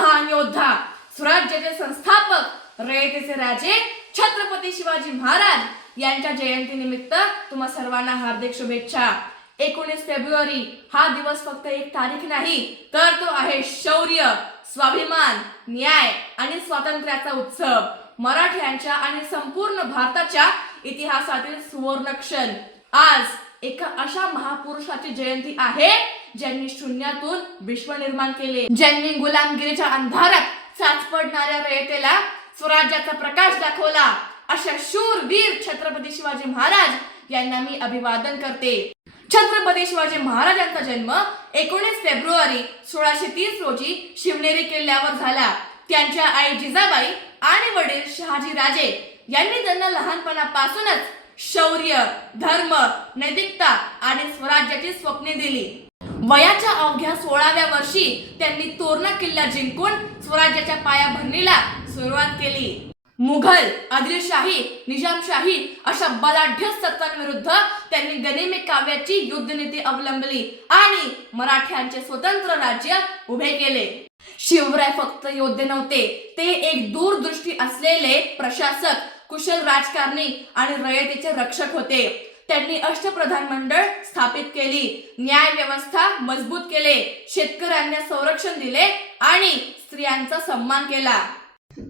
महान योद्धा, स्वराज्याचे संस्थापक, रयतेचे राजे छत्रपती शिवाजी महाराज यांच्या जयंतीनिमित्त तुम्हा सर्वांना हार्दिक शुभेच्छा। 19 फेब्रुवारी हा दिवस फक्त एक तारीख नाही, तर तो आहे शौर्य, स्वाभिमान, न्याय आणि स्वातंत्र्याचा उत्सव। मराठ्यांच्या आणि संपूर्ण भारताच्या इतिहासातील सुवर्ण क्षण। आज एका अशा महापुरुषाची जयंती आहे ज्यांनी शून्यातून विश्व निर्माण केले, ज्यांनी गुलामगिरीच्या अंधारात साच पडणाऱ्या रयतेला स्वराज्याचा प्रकाश दाखवला। अशा शूरवीर छत्रपती शिवाजी महाराज यांना मी अभिवादन करते। छत्रपती शिवाजी महाराजांचा जन्म 19 फेब्रुवारी 1630 रोजी शिवनेरी किल्ल्यावर झाला। त्यांच्या आई जिजाबाई आणि वडील शहाजी राजे यांनी त्यांना लहानपणापासूनच शौर्य, धर्म, नैतिकता आणि स्वराज्याची स्वप्ने दिली। वयाच्या अवघ्या 16व्या वर्षी त्यांनी तोरणा किल्ला जिंकून स्वराज्याच्या पायाभरणीला सुरुवात केली। मुघल, आदिलशाही, निजामशाही अशा बलाढ्य सत्तांविरुद्ध त्यांनी गनिमी काव्याची युद्धनीती अवलंबली आणि मराठ्यांचे स्वतंत्र राज्य उभे केले। शिवराय फक्त योद्धे नव्हते, ते एक दूरदृष्टी असलेले प्रशासक, कुशल राजकारणी आणि रयतेचे रक्षक होते। त्यांनी अष्टप्रधान मंडळ स्थापित केली, न्याय व्यवस्था मजबूत केले, शेतकऱ्यांना संरक्षण दिले आणि स्त्रियांचा सन्मान केला।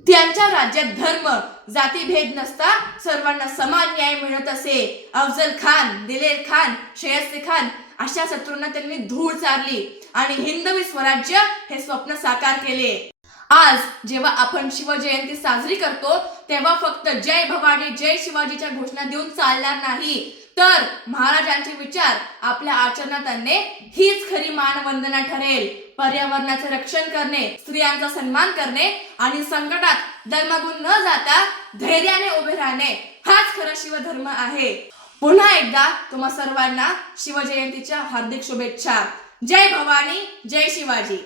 त्यांच्या राज्यात धर्म, जातीभेद नसता सर्वांना समान न्याय मिळत असे। अफजल खान, दिलेर खान, शयस्ते खान अशा शत्रूंना त्यांनी धूळ चारली आणि हिंदवी स्वराज्य हे स्वप्न साकार केले। आज जेव्हा आपण शिवजयंती साजरी करतो तेव्हा फक्त जय भवानी जय शिवाजीच्या घोषणा देऊन चालणार नाही, तर महाराजांचे विचार आपल्या आचरणात आणणे हीच खरी मानवंदना ठरेल। पर्यावरणाचे रक्षण करणे, स्त्रियांचा सन्मान करणे आणि संकटात डगमगून न जाता धैर्याने उभे राहणे हाच खरा शिवधर्म आहे। पुन्हा एकदा तुम्हा सर्वांना शिवजयंतीच्या हार्दिक शुभेच्छा। जय भवानी जय शिवाजी।